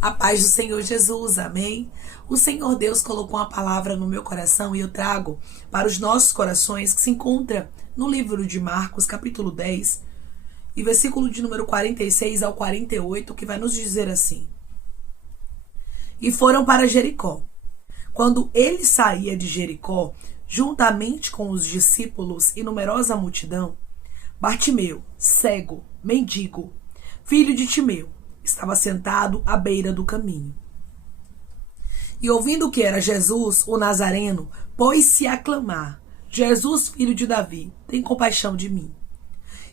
A paz do Senhor Jesus, amém? O Senhor Deus colocou uma palavra no meu coração e eu trago para os nossos corações, que se encontra no livro de Marcos, capítulo 10, e versículo de número 46 ao 48, que vai nos dizer assim: E foram para Jericó. Quando ele saía de Jericó, juntamente com os discípulos e numerosa multidão, Bartimeu, cego, mendigo, filho de Timeu, estava sentado à beira do caminho. E ouvindo que era Jesus, o Nazareno, pôs-se a clamar: Jesus, filho de Davi, tem compaixão de mim.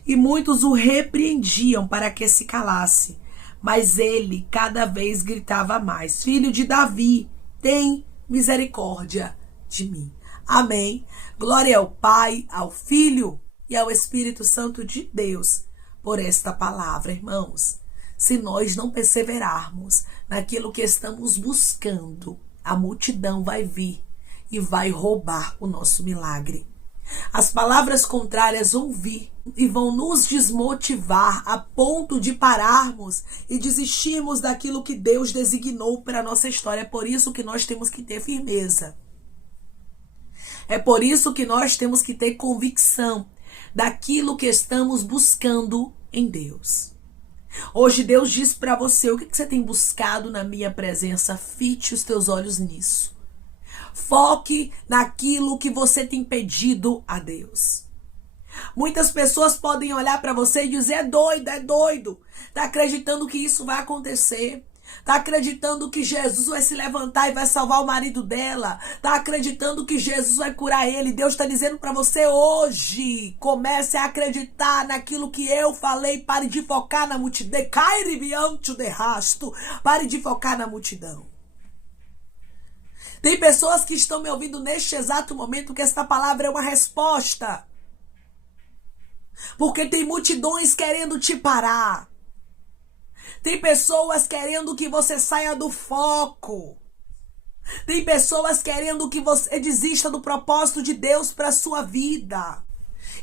E muitos o repreendiam para que se calasse, mas ele cada vez gritava mais: Filho de Davi, tem misericórdia de mim. Amém. Glória ao Pai, ao Filho e ao Espírito Santo de Deus por esta palavra, irmãos. Se nós não perseverarmos naquilo que estamos buscando, a multidão vai vir e vai roubar o nosso milagre. As palavras contrárias vão vir e vão nos desmotivar a ponto de pararmos e desistirmos daquilo que Deus designou para a nossa história. É por isso que nós temos que ter firmeza. É por isso que nós temos que ter convicção daquilo que estamos buscando em Deus. Hoje Deus diz para você: o que você tem buscado na minha presença? Fite os teus olhos nisso. Foque naquilo que você tem pedido a Deus. Muitas pessoas podem olhar para você e dizer: é doido. Tá acreditando que isso vai acontecer. Tá acreditando que Jesus vai se levantar e vai salvar o marido dela. Tá acreditando que Jesus vai curar ele. Deus está dizendo para você hoje: comece a acreditar naquilo que eu falei. Pare de focar na multidão. Pare de focar na multidão. Tem pessoas que estão me ouvindo neste exato momento que esta palavra é uma resposta. Porque tem multidões querendo te parar. Tem pessoas querendo que você saia do foco. Tem pessoas querendo que você desista do propósito de Deus para a sua vida.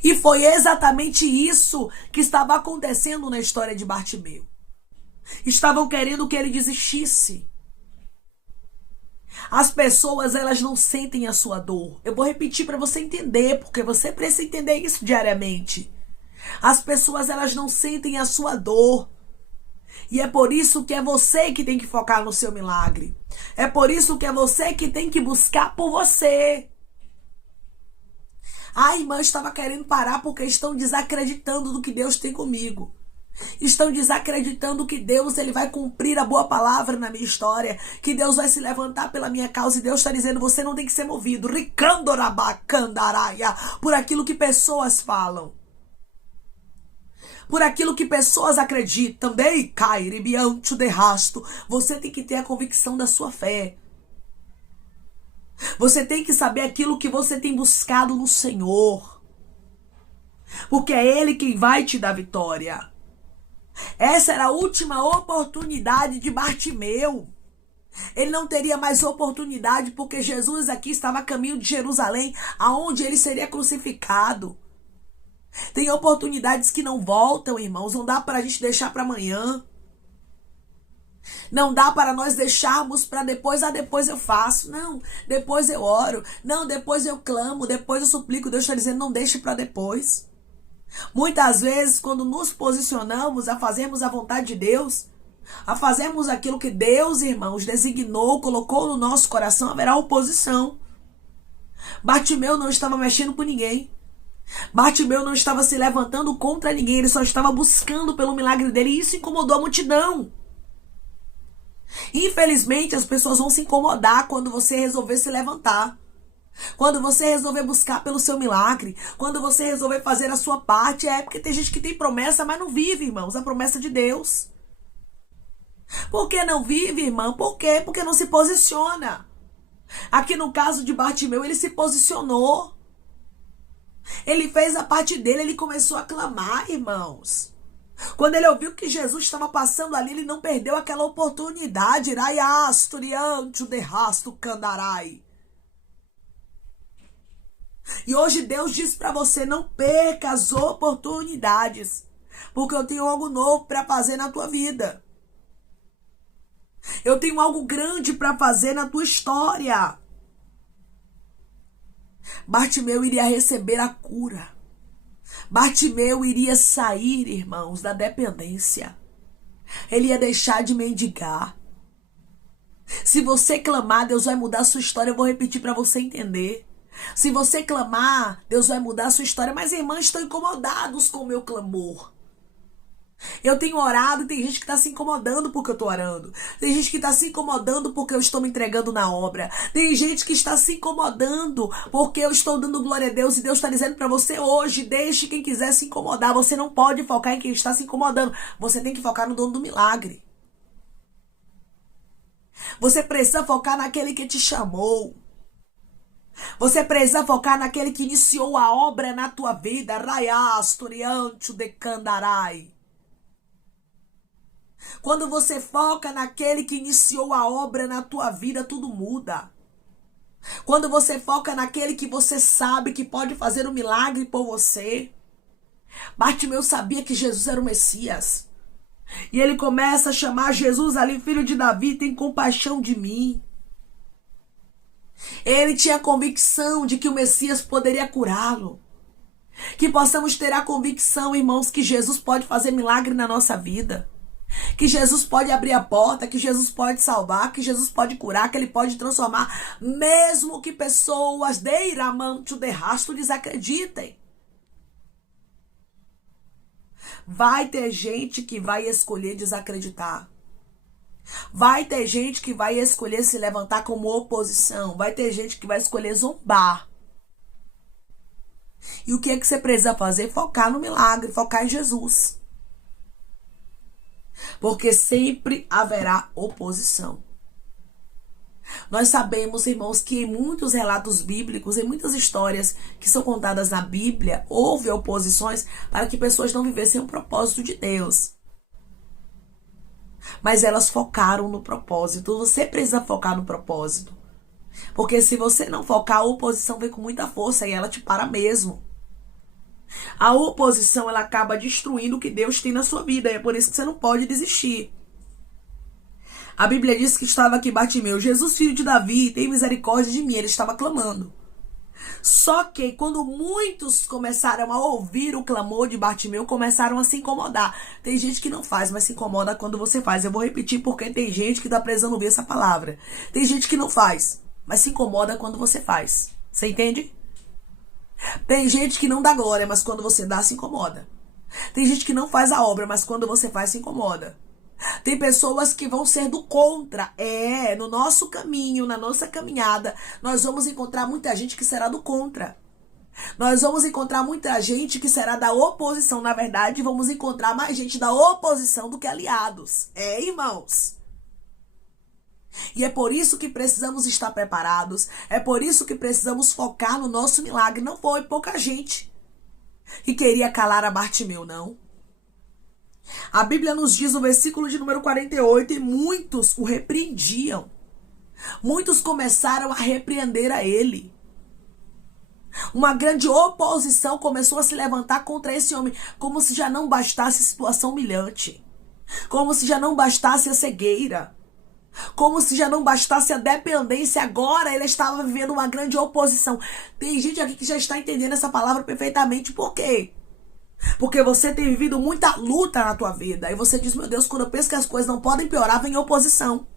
E foi exatamente isso que estava acontecendo na história de Bartimeu. Estavam querendo que ele desistisse. As pessoas, elas não sentem a sua dor. Eu vou repetir para você entender, porque você precisa entender isso diariamente. As pessoas, elas não sentem a sua dor. E é por isso que é você que tem que focar no seu milagre. É por isso que é você que tem que buscar por você. A irmã estava querendo parar porque estão desacreditando do que Deus tem comigo. Estão desacreditando que Deus ele vai cumprir a boa palavra na minha história. Que Deus vai se levantar pela minha causa. E Deus está dizendo: você não tem que ser movido por aquilo que pessoas falam. Por aquilo que pessoas acreditam. Você tem que ter a convicção da sua fé. Você tem que saber aquilo que você tem buscado no Senhor. Porque é Ele quem vai te dar vitória. Essa era a última oportunidade de Bartimeu. Ele não teria mais oportunidade porque Jesus aqui estava a caminho de Jerusalém, aonde ele seria crucificado. Tem oportunidades que não voltam, irmãos. Não dá para a gente deixar para amanhã. Não dá para nós deixarmos para depois. Depois eu faço. Não, depois eu oro. Não, depois eu clamo. Depois eu suplico. Deus está dizendo: não deixe para depois. Muitas vezes, quando nos posicionamos a fazermos a vontade de Deus, a fazermos aquilo que Deus, irmãos, designou, colocou no nosso coração, haverá oposição. Bartimeu não estava mexendo com ninguém. Bartimeu não estava se levantando contra ninguém, ele só estava buscando pelo milagre dele, e isso incomodou a multidão. Infelizmente, as pessoas vão se incomodar quando você resolver se levantar. Quando você resolver buscar pelo seu milagre, quando você resolver fazer a sua parte. É porque tem gente que tem promessa, mas não vive, irmãos, a promessa de Deus. Por que não vive, irmão? Por quê? Porque não se posiciona. Aqui no caso de Bartimeu, ele se posicionou. Ele fez a parte dele, ele começou a clamar, irmãos. Quando ele ouviu que Jesus estava passando ali, ele não perdeu aquela oportunidade. E hoje Deus diz para você: não perca as oportunidades, porque eu tenho algo novo para fazer na tua vida. Eu tenho algo grande para fazer na tua história. Bartimeu iria receber a cura. Bartimeu iria sair, irmãos, da dependência. Ele ia deixar de mendigar. Se você clamar, Deus vai mudar a sua história. Eu vou repetir para você entender. Se você clamar, Deus vai mudar a sua história. Mas, irmãs, estão incomodados com o meu clamor. Eu tenho orado e tem gente que está se incomodando porque eu estou orando. Tem gente que está se incomodando porque eu estou me entregando na obra. Tem gente que está se incomodando porque eu estou dando glória a Deus. E Deus está dizendo para você hoje, deixe quem quiser se incomodar. Você não pode focar em quem está se incomodando. Você tem que focar no dono do milagre. Você precisa focar naquele que te chamou. Você precisa focar naquele que iniciou a obra na tua vida. Raiasturiancho de Candarai. Quando você foca naquele que iniciou a obra na tua vida, tudo muda. Quando você foca naquele que você sabe que pode fazer um milagre por você. Bartimeu sabia que Jesus era o Messias. E ele começa a chamar Jesus ali, filho de Davi, tem compaixão de mim. Ele tinha a convicção de que o Messias poderia curá-lo. Que possamos ter a convicção, irmãos, que Jesus pode fazer milagre na nossa vida. Que Jesus pode abrir a porta, que Jesus pode salvar, que Jesus pode curar, que Ele pode transformar, mesmo que pessoas deiramanto de rasto desacreditem. Vai ter gente que vai escolher desacreditar. Vai ter gente que vai escolher se levantar como oposição. Vai ter gente que vai escolher zombar. E o que é que você precisa fazer? Focar no milagre, focar em Jesus. Porque sempre haverá oposição. Nós sabemos, irmãos, que em muitos relatos bíblicos, em muitas histórias que são contadas na Bíblia, houve oposições para que pessoas não vivessem o propósito de Deus. Mas elas focaram no propósito. Você precisa focar no propósito. Porque se você não focar, a oposição vem com muita força e ela te para mesmo. A oposição, ela acaba destruindo o que Deus tem na sua vida. E é por isso que você não pode desistir. A Bíblia diz que estava aqui Bartimeu, Jesus, filho de Davi, tem misericórdia de mim. Ele estava clamando. Só que quando muitos começaram a ouvir o clamor de Bartimeu, começaram a se incomodar. Tem gente que não faz, mas se incomoda quando você faz. Eu vou repetir porque tem gente que está precisando ouvir essa palavra. Tem gente que não faz, mas se incomoda quando você faz. Você entende? Tem gente que não dá glória, mas quando você dá, se incomoda. Tem gente que não faz a obra, mas quando você faz, se incomoda. Tem pessoas que vão ser do contra. No nosso caminho, na nossa caminhada, nós vamos encontrar muita gente que será do contra. Nós vamos encontrar muita gente que será da oposição. Na verdade, vamos encontrar mais gente da oposição do que aliados. Irmãos. E é por isso que precisamos estar preparados. É por isso que precisamos focar no nosso milagre. Não foi pouca gente que queria calar a Bartimeu, não. A Bíblia nos diz no versículo de número 48, e muitos o repreendiam. Muitos começaram a repreender a ele. Uma grande oposição começou a se levantar contra esse homem, como se já não bastasse a situação humilhante. Como se já não bastasse a cegueira. Como se já não bastasse a dependência, agora ele estava vivendo uma grande oposição. Tem gente aqui que já está entendendo essa palavra perfeitamente. Por quê? Porque você tem vivido muita luta na tua vida. E você diz, meu Deus, quando eu penso que as coisas não podem piorar, vem oposição.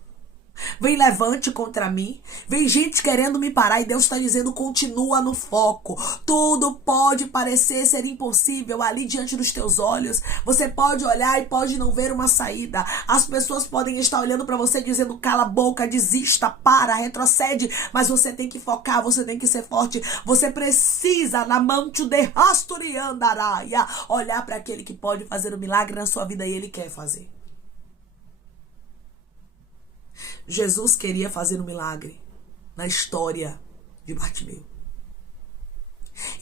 Vem levante contra mim. Vem gente querendo me parar. E Deus está dizendo, continua no foco. Tudo pode parecer ser impossível ali diante dos teus olhos. Você pode olhar e pode não ver uma saída. As pessoas podem estar olhando para você dizendo, cala a boca, desista, para, retrocede. Mas você tem que focar, você tem que ser forte. Você precisa, na mante de rasturiandaraia, olhar para aquele que pode fazer um milagre na sua vida e ele quer fazer. Jesus queria fazer um milagre na história de Bartimeu.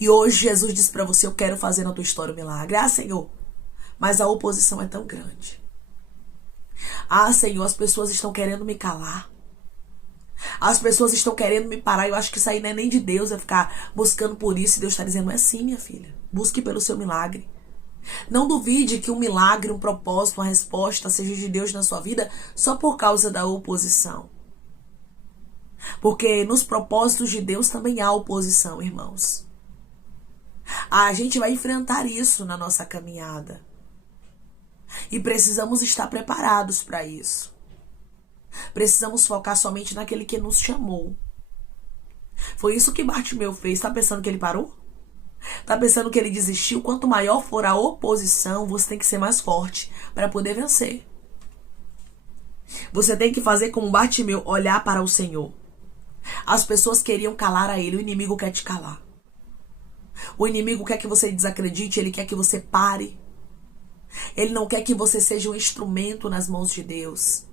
E hoje Jesus diz para você, eu quero fazer na tua história um milagre. Senhor, mas a oposição é tão grande. Senhor, as pessoas estão querendo me calar. As pessoas estão querendo me parar. Eu acho que isso aí não é nem de Deus, é ficar buscando por isso. E Deus está dizendo, é sim, minha filha. Busque pelo seu milagre. Não duvide que um milagre, um propósito, uma resposta seja de Deus na sua vida só por causa da oposição. Porque nos propósitos de Deus também há oposição, irmãos. A gente vai enfrentar isso na nossa caminhada. E precisamos estar preparados para isso. Precisamos focar somente naquele que nos chamou. Foi isso que Bartimeu fez. Tá pensando que ele parou? Tá pensando que ele desistiu? Quanto maior for a oposição, você tem que ser mais forte para poder vencer. Você tem que fazer como Bartimeu, olhar para o Senhor. As pessoas queriam calar a ele, o inimigo quer te calar. O inimigo quer que você desacredite, ele quer que você pare. Ele não quer que você seja um instrumento nas mãos de Deus.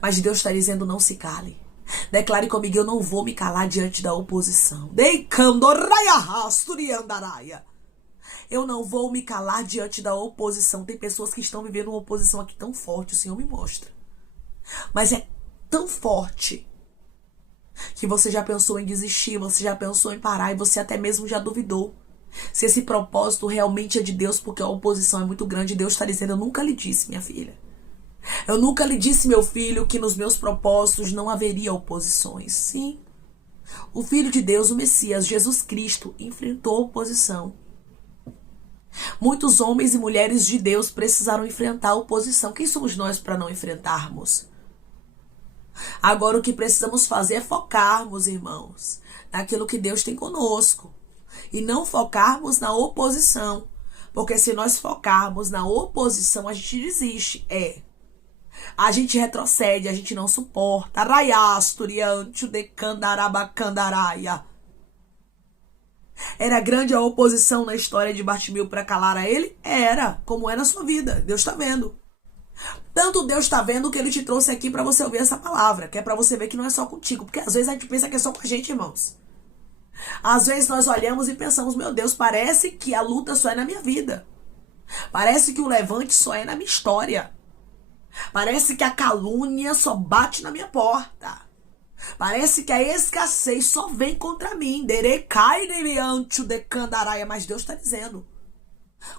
Mas Deus está dizendo, não se cale. Declare comigo, eu não vou me calar diante da oposição. Eu não vou me calar diante da oposição. Tem pessoas que estão vivendo uma oposição aqui tão forte, o Senhor me mostra. Mas é tão forte que você já pensou em desistir, você já pensou em parar e você até mesmo já duvidou se esse propósito realmente é de Deus, porque a oposição é muito grande. Deus está dizendo, eu nunca lhe disse, minha filha. Eu nunca lhe disse, meu filho, que nos meus propósitos não haveria oposições. Sim, o Filho de Deus, o Messias, Jesus Cristo, enfrentou oposição. Muitos homens e mulheres de Deus precisaram enfrentar a oposição. Quem somos nós para não enfrentarmos? Agora o que precisamos fazer é focarmos, irmãos, naquilo que Deus tem conosco. E não focarmos na oposição. Porque se nós focarmos na oposição, a gente desiste. A gente retrocede, a gente não suporta. Era grande a oposição na história de Bartimeu para calar a ele? Era, como é na sua vida. Deus está vendo. Tanto Deus está vendo que ele te trouxe aqui para você ouvir essa palavra, que é para você ver que não é só contigo. Porque às vezes a gente pensa que é só com a gente, irmãos. Às vezes nós olhamos e pensamos, meu Deus, parece que a luta só é na minha vida. Parece que o levante só é na minha história. Parece que a calúnia só bate na minha porta. Parece que a escassez só vem contra mim. Mas Deus está dizendo,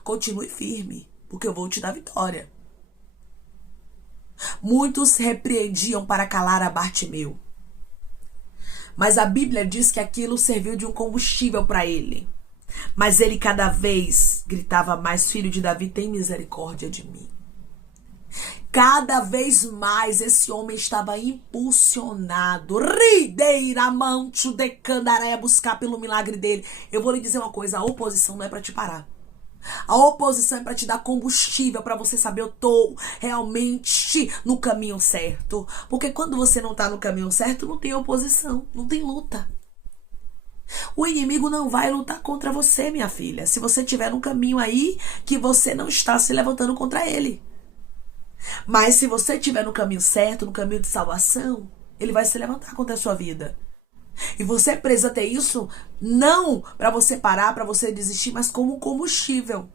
continue firme, porque eu vou te dar vitória. Muitos repreendiam para calar a Bartimeu. Mas a Bíblia diz que aquilo serviu de um combustível para ele. Mas ele cada vez gritava mais, filho de Davi, tem misericórdia de mim. Cada vez mais esse homem estava impulsionado. A buscar pelo milagre dele. Eu vou lhe dizer uma coisa, a oposição não é para te parar. A oposição é para te dar combustível, para você saber, eu tô realmente no caminho certo. Porque quando você não tá no caminho certo, não tem oposição, não tem luta. O inimigo não vai lutar contra você, minha filha, se você estiver no caminho aí que você não está se levantando contra ele. Mas se você estiver no caminho certo, no caminho de salvação, ele vai se levantar contra a sua vida. E você precisa ter isso não para você parar, para você desistir, mas como combustível.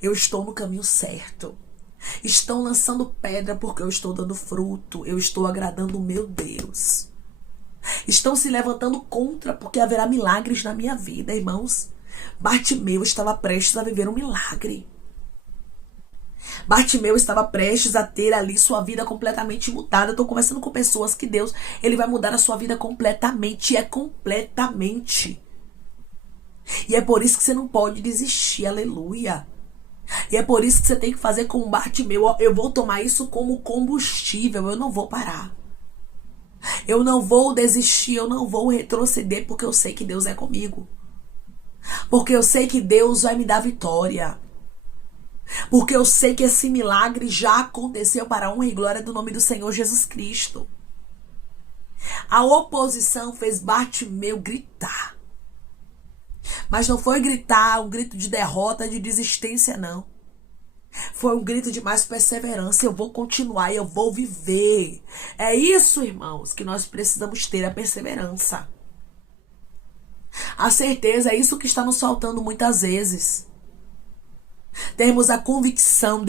Eu estou no caminho certo. Estão lançando pedra porque eu estou dando fruto. Eu estou agradando o meu Deus. Estão se levantando contra porque haverá milagres na minha vida, irmãos. Bartimeu estava prestes a viver um milagre. Bartimeu estava prestes a ter ali sua vida completamente mudada. Eu estou conversando com pessoas que Deus, ele vai mudar a sua vida completamente. É completamente. E é por isso que você não pode desistir. Aleluia. E é por isso que você tem que fazer como Bartimeu. Eu vou tomar isso como combustível. Eu não vou parar. Eu não vou desistir. Eu não vou retroceder. Porque eu sei que Deus é comigo. Porque eu sei que Deus vai me dar vitória. Porque eu sei que esse milagre já aconteceu para a honra e glória do nome do Senhor Jesus Cristo. A oposição fez Bartimeu gritar. Mas não foi gritar um grito de derrota, de desistência, não. Foi um grito de mais perseverança. Eu vou continuar, eu vou viver. É isso, irmãos, que nós precisamos ter, a perseverança. A certeza, é isso que está nos faltando muitas vezes. Temos a convicção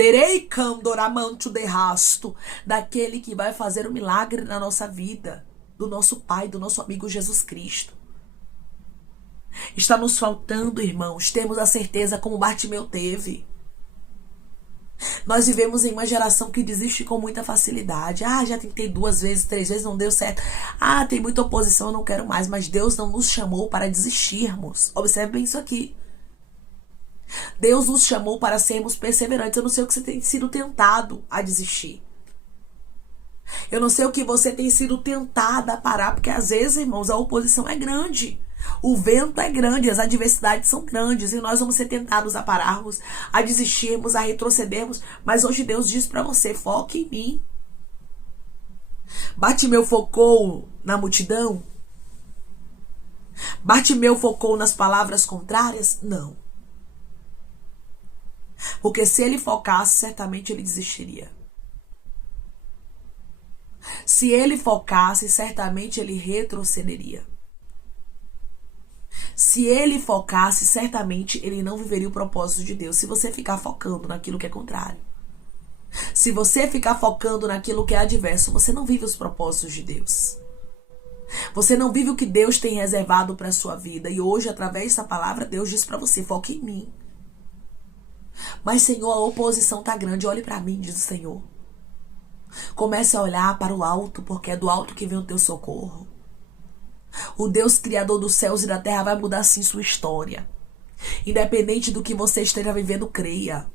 daquele que vai fazer o milagre na nossa vida, do nosso Pai, do nosso amigo Jesus Cristo. Está nos faltando, irmãos, termos a certeza como Bartimeu teve. Nós vivemos em uma geração que desiste com muita facilidade. Já tentei 2 vezes, 3 vezes, não deu certo. Tem muita oposição, eu não quero mais. Mas Deus não nos chamou para desistirmos. Observe bem isso aqui. Deus nos chamou para sermos perseverantes. Eu não sei o que você tem sido tentado a desistir. Eu não sei o que você tem sido tentada a parar, porque às vezes, irmãos, a oposição é grande. O vento é grande, as adversidades são grandes e nós vamos ser tentados a pararmos, a desistirmos, a retrocedermos. Mas hoje Deus diz para você, foque em mim. Bartimeu focou na multidão? Bartimeu focou nas palavras contrárias? Não. Porque se ele focasse, certamente ele desistiria. Se ele focasse, certamente ele retrocederia. Se ele focasse, certamente ele não viveria o propósito de Deus. Se você ficar focando naquilo que é contrário, se você ficar focando naquilo que é adverso, você não vive os propósitos de Deus. Você não vive o que Deus tem reservado para a sua vida. E hoje, através dessa palavra, Deus diz para você, foque em mim. Mas, Senhor, a oposição está grande. Olhe para mim, diz o Senhor. Comece a olhar para o alto, porque é do alto que vem o teu socorro. O Deus criador dos céus e da terra vai mudar sim sua história. Independente do que você esteja vivendo, creia.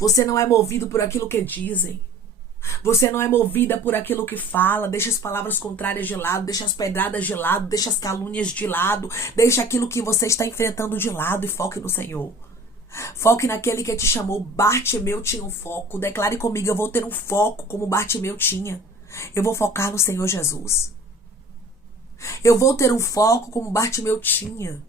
Você não é movido por aquilo que dizem. Você não é movida por aquilo que fala. Deixa as palavras contrárias de lado, deixa as pedradas de lado, deixa as calúnias de lado, deixa aquilo que você está enfrentando de lado e foque no Senhor. Foque naquele que te chamou. Bartimeu tinha um foco. Declare comigo, eu vou ter um foco como Bartimeu tinha. Eu vou focar no Senhor Jesus. Eu vou ter um foco como Bartimeu tinha.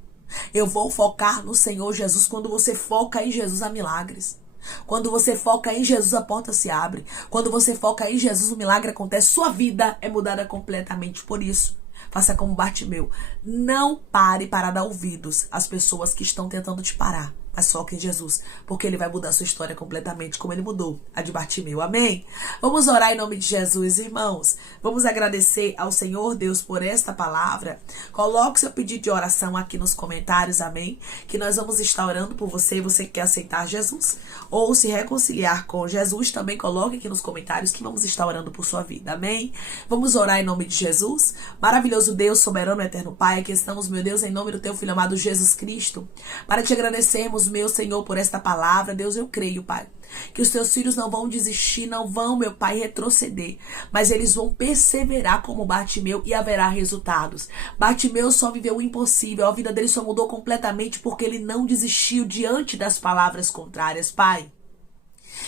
Eu vou focar no Senhor Jesus. Quando você foca em Jesus, há milagres. Quando você foca em Jesus, a porta se abre. Quando você foca em Jesus, o milagre acontece. Sua vida é mudada completamente. Por isso, faça como Bartimeu. Não pare para dar ouvidos às pessoas que estão tentando te parar. Mas foque em Jesus, porque ele vai mudar a sua história completamente, como ele mudou a de Bartimeu. Amém? Vamos orar em nome de Jesus, irmãos. Vamos agradecer ao Senhor Deus por esta palavra. Coloque seu pedido de oração aqui nos comentários, amém? Que nós vamos estar orando por você, você que quer aceitar Jesus ou se reconciliar com Jesus, também coloque aqui nos comentários que vamos estar orando por sua vida, amém? Vamos orar em nome de Jesus. Maravilhoso Deus, soberano, eterno Pai, aqui estamos, meu Deus, em nome do teu Filho amado Jesus Cristo, para te agradecermos, meu Senhor, por esta palavra. Deus, eu creio, Pai, que os teus filhos não vão desistir, não vão, meu Pai, retroceder, mas eles vão perseverar como Bartimeu e haverá resultados. Bartimeu só viveu o impossível, a vida dele só mudou completamente porque ele não desistiu diante das palavras contrárias, Pai.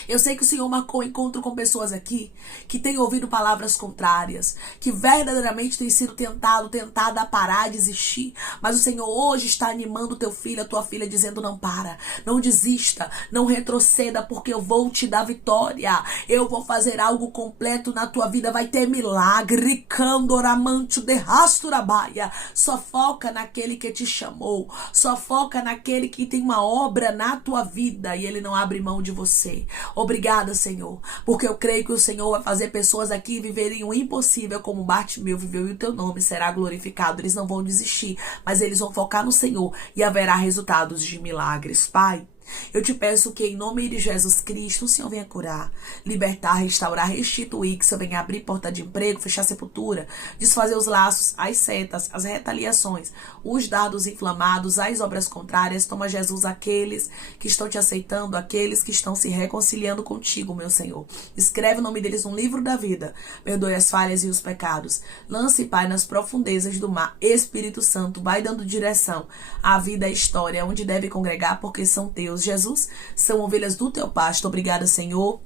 Eu sei que o Senhor marcou encontro com pessoas aqui que têm ouvido palavras contrárias, que verdadeiramente têm sido tentada a parar, a desistir. Mas o Senhor hoje está animando o teu filho, a tua filha, dizendo: não para, não desista, não retroceda, porque eu vou te dar vitória. Eu vou fazer algo completo na tua vida, vai ter milagre. Candoramante de rasturabaia. Só foca naquele que te chamou, só foca naquele que tem uma obra na tua vida e ele não abre mão de você. Obrigada, Senhor, porque eu creio que o Senhor vai fazer pessoas aqui viverem o impossível como Bartimeu viveu e o teu nome será glorificado. Eles não vão desistir, mas eles vão focar no Senhor e haverá resultados de milagres, Pai. Eu te peço que em nome de Jesus Cristo o Senhor venha curar, libertar, restaurar, restituir, que o Senhor venha abrir porta de emprego, fechar sepultura, desfazer os laços, as setas, as retaliações, os dardos inflamados, as obras contrárias. Toma, Jesus, aqueles que estão te aceitando, aqueles que estão se reconciliando contigo, meu Senhor. Escreve o nome deles no livro da vida, perdoe as falhas e os pecados. Lance, Pai, nas profundezas do mar. Espírito Santo, vai dando direção à vida e à história, onde deve congregar, porque são teus. Jesus, são ovelhas do teu pasto. Obrigada, Senhor,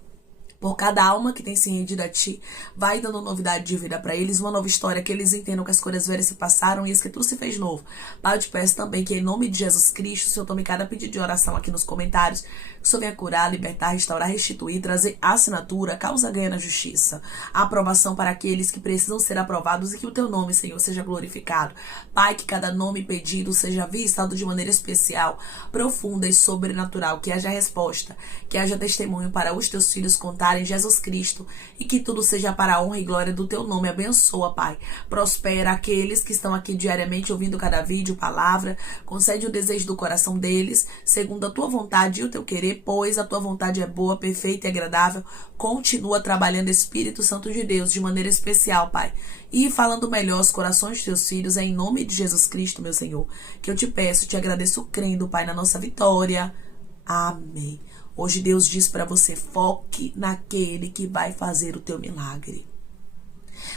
por cada alma que tem se rendido a ti. Vai dando novidade de vida para eles, uma nova história, que eles entendam que as coisas velhas se passaram e a escritura se fez novo. Pai, eu te peço também que em nome de Jesus Cristo, o Senhor tome cada pedido de oração aqui nos comentários, que o Senhor venha curar, libertar, restaurar, restituir, trazer assinatura, causa ganha na justiça, a aprovação para aqueles que precisam ser aprovados e que o teu nome, Senhor, seja glorificado. Pai, que cada nome pedido seja visitado de maneira especial, profunda e sobrenatural, que haja resposta, que haja testemunho para os teus filhos contar em Jesus Cristo e que tudo seja para a honra e glória do teu nome. Abençoa, Pai. Prospera aqueles que estão aqui diariamente ouvindo cada vídeo, palavra. Concede o desejo do coração deles, segundo a tua vontade e o teu querer, pois a tua vontade é boa, perfeita e agradável. Continua trabalhando, Espírito Santo de Deus, de maneira especial, Pai. E falando melhor os corações dos teus filhos, é em nome de Jesus Cristo, meu Senhor, que eu te peço, te agradeço, crendo, Pai, na nossa vitória. Amém. Hoje Deus diz para você, foque naquele que vai fazer o teu milagre.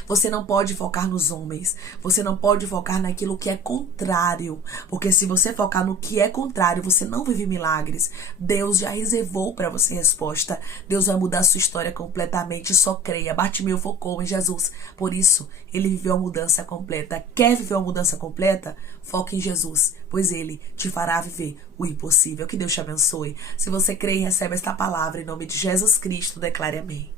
Você não pode focar nos homens. Você não pode focar naquilo que é contrário. Porque se você focar no que é contrário, você não vive milagres. Deus já reservou para você resposta. Deus vai mudar a sua história completamente. Só creia. Bartimeu focou em Jesus. Por isso, ele viveu a mudança completa. Quer viver uma mudança completa? Foque em Jesus, pois ele te fará viver o impossível. Que Deus te abençoe. Se você crê e recebe esta palavra, em nome de Jesus Cristo, declare amém.